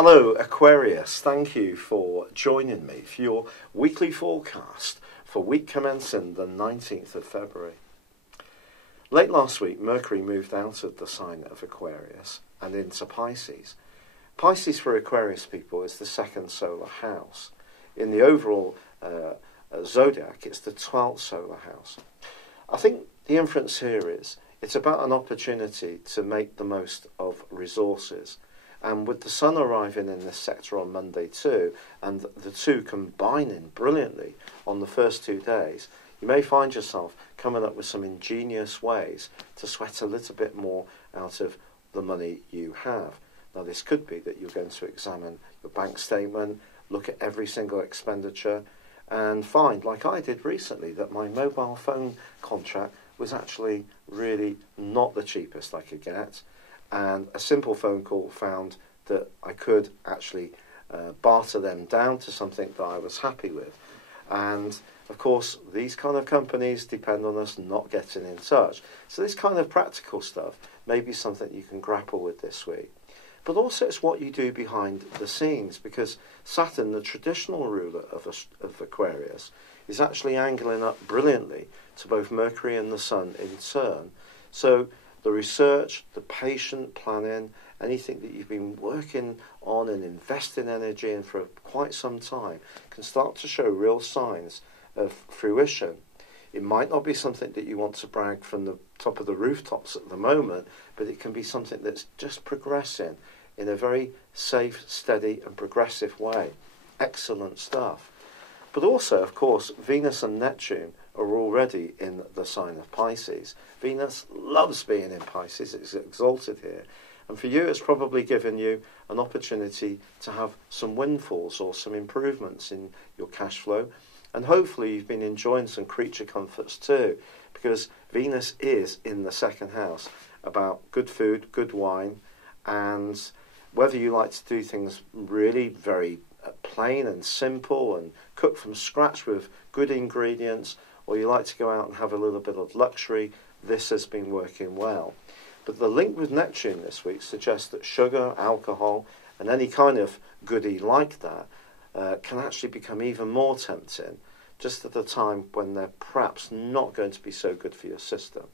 Hello Aquarius, thank you for joining me for your weekly forecast for week commencing the 19th of February. Late last week, Mercury moved out of the sign of Aquarius and into Pisces. Pisces for Aquarius people is the second solar house. In the overall Zodiac, it's the 12th solar house. I think the inference here is it's about an opportunity to make the most of resources. And with the sun arriving in this sector on Monday too, and the two combining brilliantly on the first 2 days, you may find yourself coming up with some ingenious ways to sweat a little bit more out of the money you have. Now this could be that you're going to examine your bank statement, look at every single expenditure, and find, like I did recently, that my mobile phone contract was actually really not the cheapest I could get. And a simple phone call found that I could actually barter them down to something that I was happy with. And of course, these kind of companies depend on us not getting in touch. So this kind of practical stuff may be something you can grapple with this week. But also it's what you do behind the scenes, because Saturn, the traditional ruler of Aquarius, is actually angling up brilliantly to both Mercury and the Sun in turn. So the research, the patient planning, anything that you've been working on and investing energy in for quite some time can start to show real signs of fruition. It might not be something that you want to brag from the top of the rooftops at the moment, but it can be something that's just progressing in a very safe, steady and progressive way. Excellent stuff. But also, of course, Venus and Neptune are already in the sign of Pisces. Venus loves being in Pisces, it's exalted here. And for you, it's probably given you an opportunity to have some windfalls or some improvements in your cash flow. And hopefully you've been enjoying some creature comforts too, because Venus is in the second house about good food, good wine, and whether you like to do things really very plain and simple and cook from scratch with good ingredients, or you like to go out and have a little bit of luxury, this has been working well. But the link with Neptune this week suggests that sugar, alcohol, and any kind of goodie like that can actually become even more tempting, just at a time when they're perhaps not going to be so good for your system.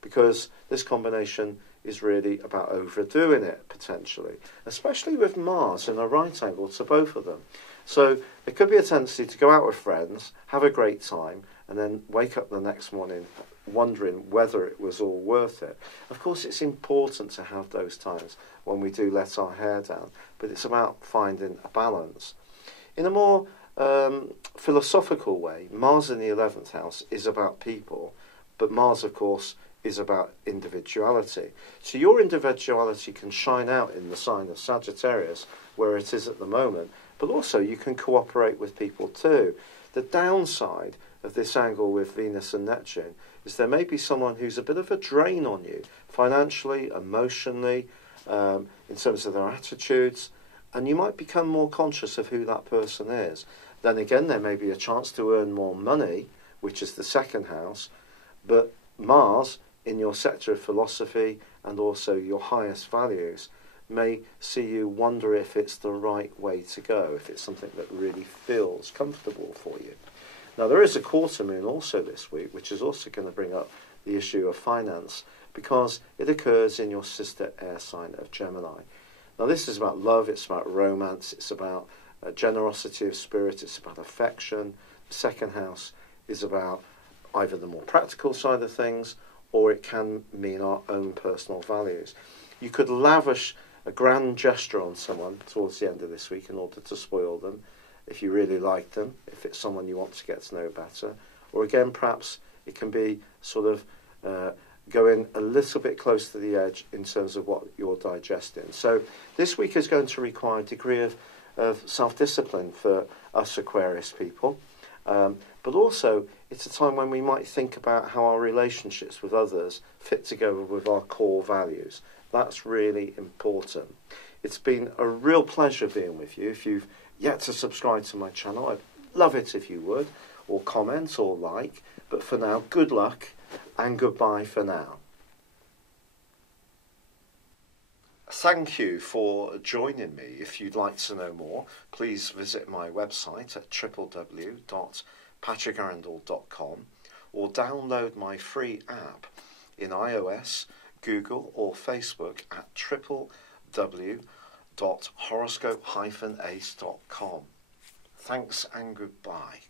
Because this combination is really about overdoing it, potentially, especially with Mars in a right angle to both of them. So there could be a tendency to go out with friends, have a great time, and then wake up the next morning wondering whether it was all worth it. Of course, it's important to have those times when we do let our hair down, but it's about finding a balance. In a more philosophical way, Mars in the 11th house is about people, but Mars, of course, is about individuality. So your individuality can shine out in the sign of Sagittarius, where it is at the moment, but also you can cooperate with people too. The downside of this angle with Venus and Neptune is there may be someone who's a bit of a drain on you, financially, emotionally, in terms of their attitudes, and you might become more conscious of who that person is. Then again, there may be a chance to earn more money, which is the second house, but Mars, in your sector of philosophy and also your highest values, may see you wonder if it's the right way to go, if it's something that really feels comfortable for you. Now, there is a quarter moon also this week, which is also going to bring up the issue of finance, because it occurs in your sister air sign of Gemini. Now, this is about love, it's about romance, it's about generosity of spirit, it's about affection. The second house is about either the more practical side of things, or it can mean our own personal values. You could lavish a grand gesture on someone towards the end of this week in order to spoil them, if you really like them, if it's someone you want to get to know better. Or again, perhaps it can be sort of going a little bit close to the edge in terms of what you're digesting. So this week is going to require a degree of self-discipline for us Aquarius people. But also, it's a time when we might think about how our relationships with others fit together with our core values. That's really important. It's been a real pleasure being with you. If you've yet to subscribe to my channel, I'd love it if you would, or comment or like. But for now, good luck and goodbye for now. Thank you for joining me. If you'd like to know more, please visit my website at www.patrickarundell.com or download my free app in iOS, Google or Facebook at www.horoscope-ace.com. Thanks and goodbye.